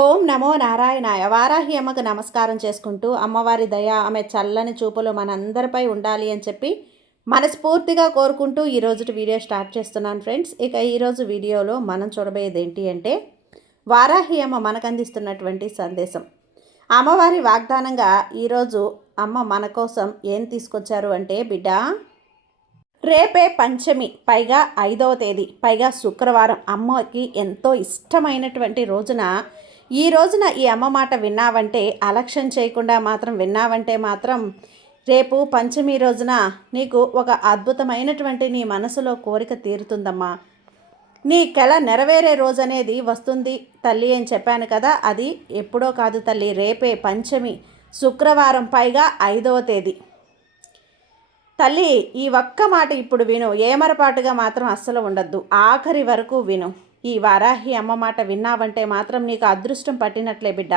ఓం నమో నారాయణాయ. వారాహి అమ్మకు నమస్కారం చేసుకుంటూ అమ్మవారి దయ, ఆమె చల్లని చూపులు మనందరిపై ఉండాలి అని చెప్పి మనస్ఫూర్తిగా కోరుకుంటూ ఈరోజు వీడియో స్టార్ట్ చేస్తున్నాను ఫ్రెండ్స్. ఇక ఈరోజు వీడియోలో మనం చూడబోయేది ఏంటి అంటే వారాహి అమ్మ మనకు అందిస్తున్నటువంటి సందేశం. అమ్మవారి వాగ్దానంగా ఈరోజు అమ్మ మన కోసం ఏం తీసుకొచ్చారు అంటే, బిడ్డ రేపే పంచమి, పైగా 5వ తేదీ, పైగా శుక్రవారం, అమ్మకి ఎంతో ఇష్టమైనటువంటి రోజున ఈ రోజున ఈ అమ్మ మాట విన్నావంటే, అలక్ష్యం చేయకుండా మాత్రం విన్నావంటే మాత్రం రేపు పంచమి రోజున నీకు ఒక అద్భుతమైనటువంటి నీ మనసులో కోరిక తీరుతుందమ్మా. నీ కళ నెరవేరే రోజు అనేది వస్తుంది తల్లి అని చెప్పాను కదా, అది ఎప్పుడో కాదు తల్లి, రేపే పంచమి, శుక్రవారం, పైగా 5వ తేదీ. తల్లి ఈ ఒక్క మాట ఇప్పుడు విను, ఏమరపాటుగా మాత్రం అస్సలు ఉండద్దు, ఆఖరి వరకు విను. ఈ వారాహి అమ్మ మాట విన్నావంటే మాత్రం నీకు అదృష్టం పట్టినట్లే బిడ్డ.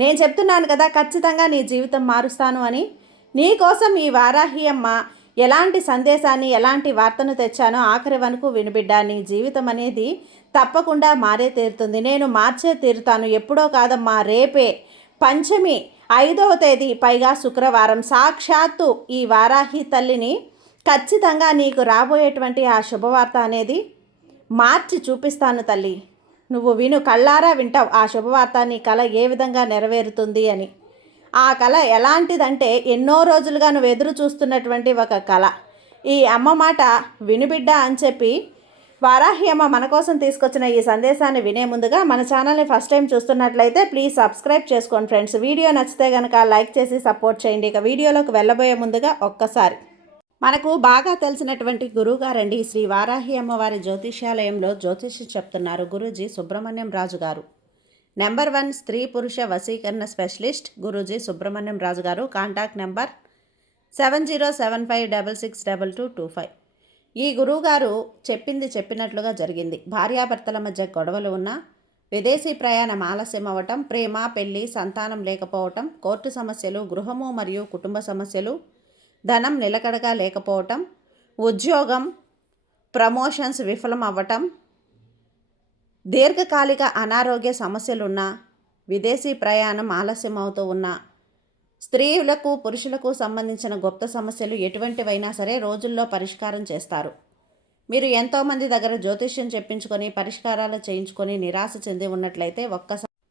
నేను చెప్తున్నాను కదా, ఖచ్చితంగా నీ జీవితం మారుస్తాను అని. నీకోసం ఈ వారాహి అమ్మ ఎలాంటి సందేశాన్ని, ఎలాంటి వార్తను తెచ్చానో ఆఖరి వరకు వినుబిడ్డ. నీ జీవితం అనేది తప్పకుండా మారే తీరుతుంది, నేను మార్చే తీరుతాను. ఎప్పుడో కాదమ్మా, రేపే పంచమి, 5వ తేదీ, పైగా శుక్రవారం. సాక్షాత్తు ఈ వారాహి తల్లిని ఖచ్చితంగా నీకు రాబోయేటువంటి ఆ శుభవార్త అనేది మార్చి చూపిస్తాను తల్లి. నువ్వు విను, కళ్ళారా వింటావు ఆ శుభవార్త, నీ కళ ఏ విధంగా నెరవేరుతుంది అని. ఆ కళ ఎలాంటిదంటే, ఎన్నో రోజులుగా నువ్వు ఎదురు చూస్తున్నటువంటి ఒక కళ. ఈ అమ్మ మాట వినుబిడ్డ అని చెప్పి వారాహి అమ్మ మన కోసం తీసుకొచ్చిన ఈ సందేశాన్ని వినే ముందుగా మన ఛానల్ని ఫస్ట్ టైం చూస్తున్నట్లయితే ప్లీజ్ సబ్స్క్రైబ్ చేసుకోండి ఫ్రెండ్స్. వీడియో నచ్చితే కనుక లైక్ చేసి సపోర్ట్ చేయండి. ఇక వీడియోలోకి వెళ్ళబోయే ముందుగా ఒక్కసారి మనకు బాగా తెలిసినటువంటి గురువుగారండి, శ్రీ వారాహి అమ్మవారి జ్యోతిష్యాలయంలో జ్యోతిష్యం చెప్తున్నారు గురూజీ సుబ్రహ్మణ్యం రాజు గారు. నెంబర్ 1 స్త్రీ పురుష వశీకరణ స్పెషలిస్ట్ గురూజీ సుబ్రహ్మణ్యం రాజు గారు. Contact number 7075662225. ఈ గురువుగారు చెప్పింది చెప్పినట్లుగా జరిగింది. భార్యాభర్తల మధ్య గొడవలు ఉన్నా, విదేశీ ప్రయాణం ఆలస్యం అవ్వటం, ప్రేమ, పెళ్లి, సంతానం లేకపోవటం, కోర్టు సమస్యలు, గృహము మరియు కుటుంబ సమస్యలు, ధనం నిలకడగా లేకపోవటం, ఉద్యోగం ప్రమోషన్స్ విఫలం అవ్వటం, దీర్ఘకాలిక అనారోగ్య సమస్యలున్నా, విదేశీ ప్రయాణం ఆలస్యం అవుతూ ఉన్నా, స్త్రీలకు పురుషులకు సంబంధించిన గుప్త సమస్యలు ఎటువంటివైనా సరే రోజుల్లో పరిష్కారం చేస్తారు. మీరు ఎంతోమంది దగ్గర జ్యోతిష్యం చెప్పించుకొని పరిష్కారాలు చేయించుకొని నిరాశ చెంది ఉన్నట్లయితే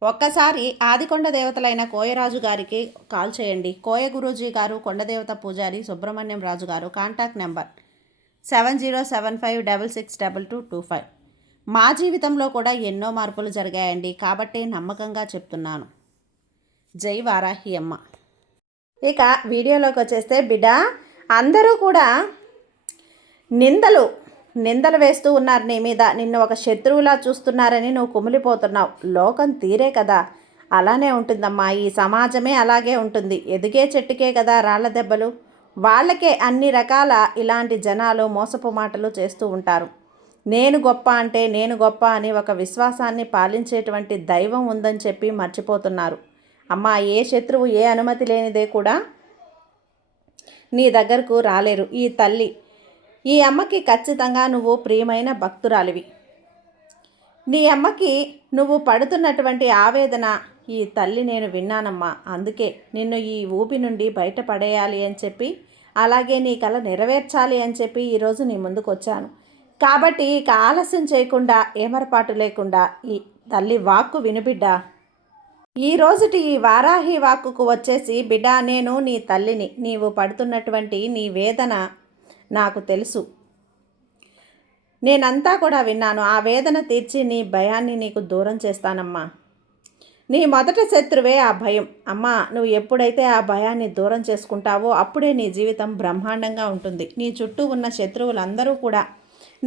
ఒక్కసారి ఆదికొండ దేవతలైన కోయరాజు గారికి కాల్ చేయండి. కోయ గురూజీ గారు, కొండదేవత పూజారి సుబ్రహ్మణ్యం రాజు గారు. Contact number 7075662225. మా జీవితంలో కూడా ఎన్నో మార్పులు జరిగాయండి, కాబట్టి నమ్మకంగా చెప్తున్నాను. జై వారాహి అమ్మ. ఇక వీడియోలోకి వచ్చేస్తే బిడ్డ, అందరూ కూడా నిందలు వేస్తూ ఉన్నారు నీ మీద. నిన్ను ఒక శత్రువులా చూస్తున్నారని నువ్వు కుమిలిపోతున్నావు. లోకం తీరే కదా, అలానే ఉంటుందమ్మా. ఈ సమాజమే అలాగే ఉంటుంది. ఎదిగే చెట్టుకే కదా రాళ్ల దెబ్బలు. వాళ్ళకే అన్ని రకాల ఇలాంటి జనాలు మోసపు మాటలు చేస్తూ ఉంటారు. నేను గొప్ప అంటే నేను గొప్ప అని ఒక విశ్వాసాన్ని పాలించేటువంటి దైవం ఉందని చెప్పి మర్చిపోతున్నారు. అమ్మా, ఏ శత్రువు ఏ అనుమతి లేనిదే కూడా నీ దగ్గరకు రాలేరు. ఈ తల్లి, ఈ అమ్మకి ఖచ్చితంగా నువ్వు ప్రియమైన భక్తురాలివి. నీ అమ్మకి నువ్వు పడుతున్నటువంటి ఆవేదన ఈ తల్లి నేను విన్నానమ్మా. అందుకే నిన్ను ఈ ఊపి నుండి బయటపడేయాలి అని చెప్పి, అలాగే నీ కల నెరవేర్చాలి అని చెప్పి ఈరోజు నీ ముందుకు వచ్చాను. కాబట్టి ఇక ఆలస్యం చేయకుండా, ఏమరపాటు లేకుండా ఈ తల్లి వాక్కు వినుబిడ్డ. ఈ రోజుటి ఈ వారాహి వాక్కుకు వచ్చేసి, బిడ్డ నేను నీ తల్లిని, నీవు పడుతున్నటువంటి నీ వేదన నాకు తెలుసు, నేనంతా కూడా విన్నాను. ఆ వేదన తీర్చి నీ భయాన్ని నీకు దూరం చేస్తానమ్మా. నీ మొదటి శత్రువే ఆ భయం. అమ్మా, నువ్వు ఎప్పుడైతే ఆ భయాన్ని దూరం చేసుకుంటావో అప్పుడే నీ జీవితం బ్రహ్మాండంగా ఉంటుంది. నీ చుట్టూ ఉన్న శత్రువులందరూ కూడా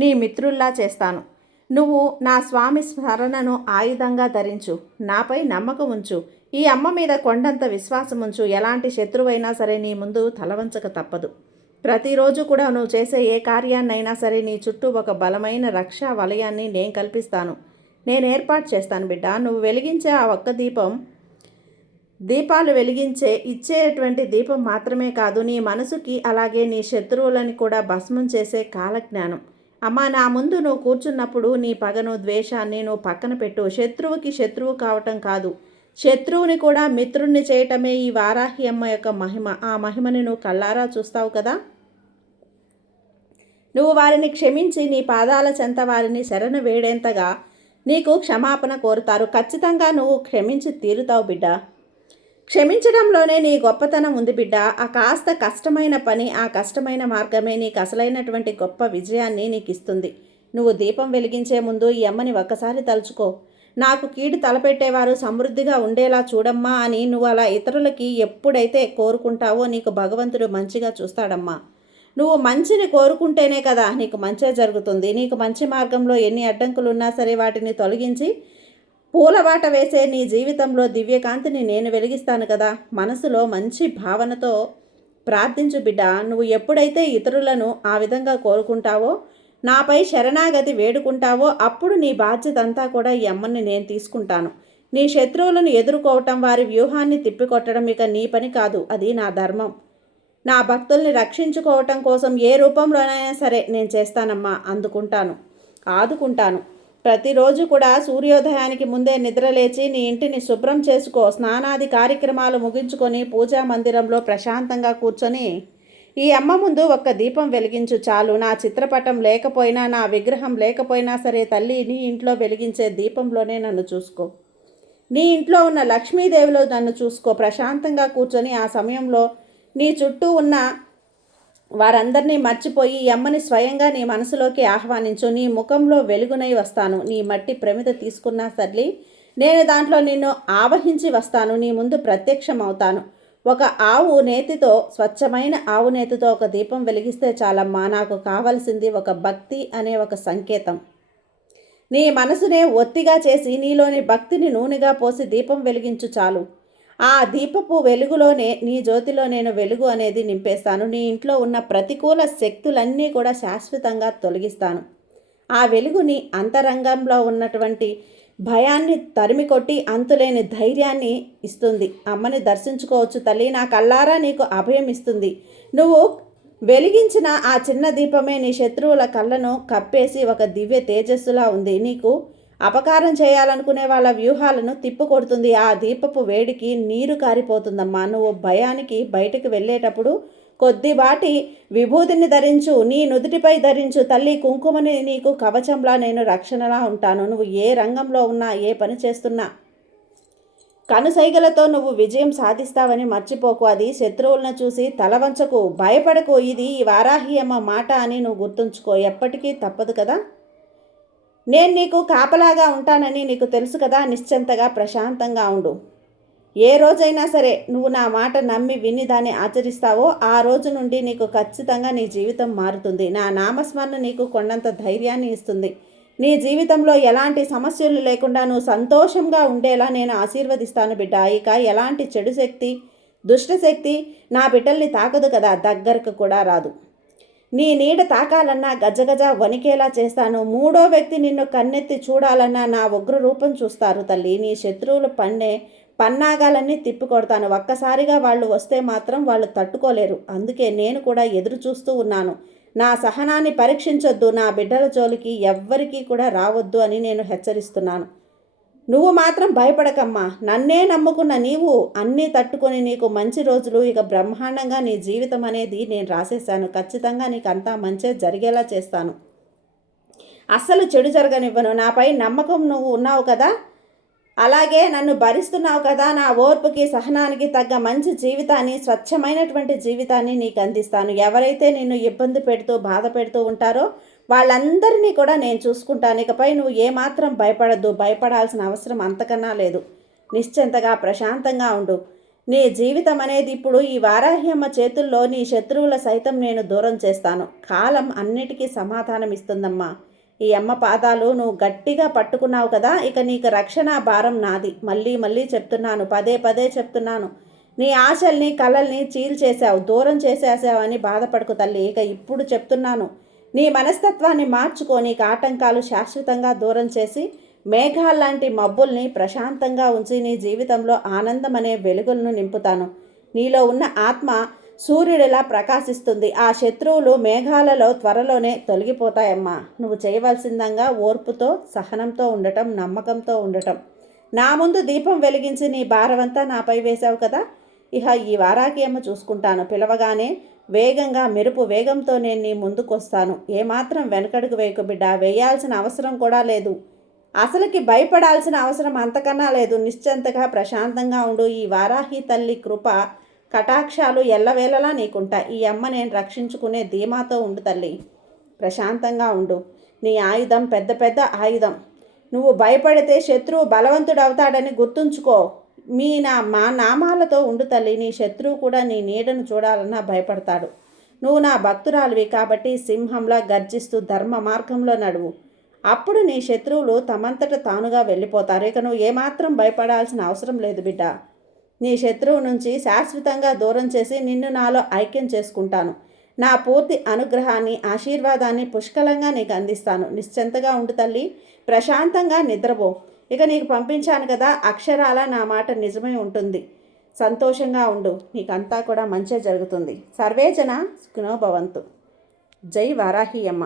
నీ మిత్రుల్లా చేస్తాను. నువ్వు నా స్వామి స్మరణను ఆయుధంగా ధరించు, నాపై నమ్మకం ఉంచు, ఈ అమ్మ మీద కొండంత విశ్వాసం ఉంచు. ఎలాంటి శత్రువైనా సరే నీ ముందు తలవంచక తప్పదు. ప్రతిరోజు కూడా నువ్వు చేసే ఏ కార్యాన్నైనా సరే నీ చుట్టూ ఒక బలమైన రక్షా వలయాన్ని నేను కల్పిస్తాను, నేను ఏర్పాటు చేస్తాను బిడ్డ. నువ్వు వెలిగించే ఆ ఒక్క దీపాలు వెలిగించే ఇచ్చేటువంటి దీపం మాత్రమే కాదు, నీ మనసుకి అలాగే నీ శత్రువులని కూడా భస్మం చేసే కాలజ్ఞానం. అమ్మా, నా ముందు నువ్వు కూర్చున్నప్పుడు నీ పగను, ద్వేషాన్ని నువ్వు పక్కన పెట్టు. శత్రువుకి శత్రువు కావటం కాదు, శత్రువుని కూడా మిత్రుణ్ణి చేయటమే ఈ వారాహి అమ్మ యొక్క మహిమ. ఆ మహిమని నువ్వు కళ్ళారా చూస్తావు కదా. నువ్వు వారిని క్షమించి నీ పాదాల చెంత వారిని శరణు వేడేంతగా నీకు క్షమాపణ కోరుతారు. ఖచ్చితంగా నువ్వు క్షమించి తీరుతావు బిడ్డ. క్షమించడంలోనే నీ గొప్పతనం ఉంది బిడ్డ. ఆ కాస్త కష్టమైన పని, ఆ కష్టమైన మార్గమే నీకు అసలైనటువంటి గొప్ప విజయాన్ని నీకు ఇస్తుంది. నువ్వు దీపం వెలిగించే ముందు ఈ అమ్మని ఒక్కసారి తలుచుకో. నాకు కీడు తలపెట్టేవారు సమృద్ధిగా ఉండేలా చూడమ్మా అని నువ్వు అలా ఇతరులకి ఎప్పుడైతే కోరుకుంటావో నీకు భగవంతుడు మంచిగా చూస్తాడమ్మా. నువ్వు మంచిని కోరుకుంటేనే కదా నీకు మంచే జరుగుతుంది. నీకు మంచి మార్గంలో ఎన్ని అడ్డంకులు ఉన్నా సరే వాటిని తొలగించి పూలబాట వేసే నీ జీవితంలో దివ్యకాంతిని నేను వెలిగిస్తాను కదా. మనసులో మంచి భావనతో ప్రార్థించు బిడ్డ. నువ్వు ఎప్పుడైతే ఇతరులను ఆ విధంగా కోరుకుంటావో, నాపై శరణాగతి వేడుకుంటావో, అప్పుడు నీ బాధ్యత అంతా కూడా ఈ అమ్మని నేను తీసుకుంటాను. నీ శత్రువులను ఎదుర్కోవటం, వారి వ్యూహాన్ని తిప్పికొట్టడం ఇక నీ పని కాదు, అది నా ధర్మం. నా భక్తుల్ని రక్షించుకోవటం కోసం ఏ రూపంలోనైనా సరే నేను చేస్తానమ్మా. అందుకుంటాను, ఆదుకుంటాను. ప్రతిరోజు కూడా సూర్యోదయానికి ముందే నిద్రలేచి నీ ఇంటిని శుభ్రం చేసుకో. స్నానాది కార్యక్రమాలు ముగించుకొని పూజా మందిరంలో ప్రశాంతంగా కూర్చొని ఈ అమ్మ ముందు ఒక్క దీపం వెలిగించు చాలు. నా చిత్రపటం లేకపోయినా, నా విగ్రహం లేకపోయినా సరే తల్లి, నీ ఇంట్లో వెలిగించే దీపంలోనే నన్ను చూసుకో. నీ ఇంట్లో ఉన్న లక్ష్మీదేవిలో నన్ను చూసుకో. ప్రశాంతంగా కూర్చొని ఆ సమయంలో నీ చుట్టూ ఉన్న వారందరినీ మర్చిపోయి ఈ అమ్మని స్వయంగా నీ మనసులోకి ఆహ్వానించు. నీ ముఖంలో వెలుగునై వస్తాను. నీ మట్టి ప్రమిద తీసుకున్నా సర్లే, నేను దాంట్లో నిన్ను ఆవహించి వస్తాను. నీ ముందు ప్రత్యక్షం అవుతాను. ఒక ఆవు నేతితో, స్వచ్ఛమైన ఆవు నేతితో ఒక దీపం వెలిగిస్తే చాలమ్మా. నాకు కావలసింది ఒక భక్తి అనే ఒక సంకేతం. నీ మనసునే ఒత్తిగా చేసి నీలోని భక్తిని నూనెగా పోసి దీపం వెలిగించు చాలు. ఆ దీపపు వెలుగులోనే, నీ జ్యోతిలో నేను వెలుగు అనేది నింపేస్తాను. నీ ఇంట్లో ఉన్న ప్రతికూల శక్తులన్నీ కూడా శాశ్వతంగా తొలగిస్తాను. ఆ వెలుగు నీ అంతరంగంలో ఉన్నటువంటి భయాన్ని తరిమికొట్టి అంతులేని ధైర్యాన్ని ఇస్తుంది. అమ్మని దర్శించుకోవచ్చు తల్లి. నా కళ్ళారా నీకు అభయం ఇస్తుంది. నువ్వు వెలిగించిన ఆ చిన్న దీపమే నీ శత్రువుల కళ్ళను కప్పేసి ఒక దివ్య తేజస్సులా ఉంది. నీకు అపకారం చేయాలనుకునే వాళ్ళ వ్యూహాలను తిప్పుకొడుతుంది. ఆ దీపపు వేడికి నీరు కారిపోతుందమ్మా. నువ్వు భయానికి బయటకు వెళ్ళేటప్పుడు కొద్దిపాటి విభూతిని ధరించు, నీ నుదుటిపై ధరించు తల్లి. కుంకుమని నీకు కవచంలా, నేను రక్షణలా ఉంటాను. నువ్వు ఏ రంగంలో ఉన్నా, ఏ పని చేస్తున్నా కనుసైగలతో నువ్వు విజయం సాధిస్తావని మర్చిపోకు. అది శత్రువులను చూసి తలవంచకు, భయపడకు. ఇది ఈ వారాహి అమ్మ మాట అని నువ్వు గుర్తుంచుకో. ఎప్పటికీ తప్పదు కదా. నేను నీకు కాపలాగా ఉంటానని నీకు తెలుసు కదా. నిశ్చింతగా ప్రశాంతంగా ఉండు. ఏ రోజైనా సరే నువ్వు నా మాట నమ్మి విని దాన్ని ఆచరిస్తావో ఆ రోజు నుండి నీకు ఖచ్చితంగా నీ జీవితం మారుతుంది. నా నామస్మరణ నీకు కొండంత ధైర్యాన్ని ఇస్తుంది. నీ జీవితంలో ఎలాంటి సమస్యలు లేకుండా నువ్వు సంతోషంగా ఉండేలా నేను ఆశీర్వదిస్తాను బిడ్డ. ఇక ఎలాంటి చెడు శక్తి, దుష్టశక్తి నా బిడ్డల్ని తాకదు కదా, దగ్గరకు కూడా రాదు. నీ నీడ తాకాలన్నా గజగజ వణికేలా చేస్తాను. మూడో వ్యక్తి నిన్ను కన్నెత్తి చూడాలన్నా నా ఉగ్ర రూపం చూస్తారు తల్లి. నీ శత్రువులు పన్నాగాలన్నీ తిప్పికొడతాను. ఒక్కసారిగా వాళ్ళు వస్తే మాత్రం వాళ్ళు తట్టుకోలేరు. అందుకే నేను కూడా ఎదురు చూస్తూ ఉన్నాను. నా సహనాన్ని పరీక్షించొద్దు. నా బిడ్డల జోలికి ఎవ్వరికీ కూడా రావద్దు అని నేను హెచ్చరిస్తున్నాను. నువ్వు మాత్రం భయపడకమ్మా. నన్నే నమ్ముకున్న నీవు అన్నీ తట్టుకొని నీకు మంచి రోజులు ఇక బ్రహ్మాండంగా నీ జీవితం అనేది నేను రాసేసాను. ఖచ్చితంగా నీకు అంతా మంచే జరిగేలా చేస్తాను. అస్సలు చెడు జరగనివ్వను. నాపై నమ్మకం నువ్వు ఉన్నావు కదా, అలాగే నన్ను భరిస్తున్నావు కదా. నా ఓర్పుకి, సహనానికి తగ్గ మంచి జీవితాన్ని, స్వచ్ఛమైనటువంటి జీవితాన్ని నీకు అందిస్తాను. ఎవరైతే నిన్ను ఇబ్బంది పెడుతూ బాధ పెడుతూ ఉంటారో వాళ్ళందరినీ కూడా నేను చూసుకుంటాను. ఇకపై నువ్వు ఏమాత్రం భయపడద్దు. భయపడాల్సిన అవసరం అంతకన్నా లేదు. నిశ్చింతగా ప్రశాంతంగా ఉండు. నీ జీవితం అనేది ఇప్పుడు ఈ వారాహ్యమ్మ చేతుల్లో నీ శత్రువుల సైతం నేను దూరం చేస్తాను. కాలం అన్నిటికీ సమాధానం ఇస్తుందమ్మా. ఈ అమ్మ పాదాలు నువ్వు గట్టిగా పట్టుకున్నావు కదా, ఇక నీకు రక్షణ భారం నాది. మళ్ళీ చెప్తున్నాను, పదే చెప్తున్నాను. నీ ఆశల్ని, కలల్ని చీల్చేశావు, దూరం చేసేసావని బాధపడకు తల్లి. ఇక ఇప్పుడు చెప్తున్నాను, నీ మనస్తత్వాన్ని మార్చుకో. నీకు ఆటంకాలు శాశ్వతంగా దూరం చేసి మేఘాల్లాంటి మబ్బుల్ని ప్రశాంతంగా ఉంచి నీ జీవితంలో ఆనందం అనే వెలుగులను నింపుతాను. నీలో ఉన్న ఆత్మ సూర్యుడిలా ప్రకాశిస్తుంది. ఆ శత్రువులు మేఘాలలో త్వరలోనే తొలగిపోతాయమ్మా. నువ్వు చేయవలసిందంగా ఓర్పుతో, సహనంతో ఉండటం, నమ్మకంతో ఉండటం. నా ముందు దీపం వెలిగించి నీ భారమంతా నాపై వేశావు కదా, ఇహ ఈ వారాకి అమ్మ చూసుకుంటాను. పిలవగానే వేగంగా మెరుపు వేగంతో నేను నీ ముందుకొస్తాను. ఏమాత్రం వెనకడుగు వేయకు బిడ్డ. వేయాల్సిన అవసరం కూడా లేదు. అసలుకి భయపడాల్సిన అవసరం అంతకన్నా లేదు. నిశ్చింతగా ప్రశాంతంగా ఉండు. ఈ వారాహి తల్లి కృప కటాక్షాలు ఎల్లవేళలా నీకుంటాయి. ఈ అమ్మ నేను రక్షించుకునే ధీమాతో ఉండు తల్లి. ప్రశాంతంగా ఉండు. నీ ఆయుధం పెద్ద పెద్ద ఆయుధం. నువ్వు భయపడితే శత్రువు బలవంతుడవుతాడని గుర్తుంచుకో. మా నామాలతో ఉండు తల్లి. నీ శత్రువు కూడా నీ నీడను చూడాలన్నా భయపడతాడు. నువ్వు నా భక్తురాలివి కాబట్టి సింహంలా గర్జిస్తూ ధర్మ మార్గంలో నడువు. అప్పుడు నీ శత్రువులు తమంతట తానుగా వెళ్ళిపోతారు. ఇక నువ్వు ఏమాత్రం భయపడాల్సిన అవసరం లేదు బిడ్డ. నీ శత్రువు నుంచి శాశ్వతంగా దూరం చేసి నిన్ను నాలో ఐక్యం చేసుకుంటాను. నా పూర్తి అనుగ్రహాన్ని, ఆశీర్వాదాన్ని పుష్కలంగా నీకు అందిస్తాను. నిశ్చింతగా ఉండు తల్లి. ప్రశాంతంగా నిద్రపో. ఇక నీకు పంపించాను కదా, అక్షరాల నా మాట నిజమై ఉంటుంది. సంతోషంగా ఉండు. నీకంతా కూడా మంచి జరుగుతుంది. సర్వేజన సుఖినో భవంతు. జై వారాహి అమ్మ.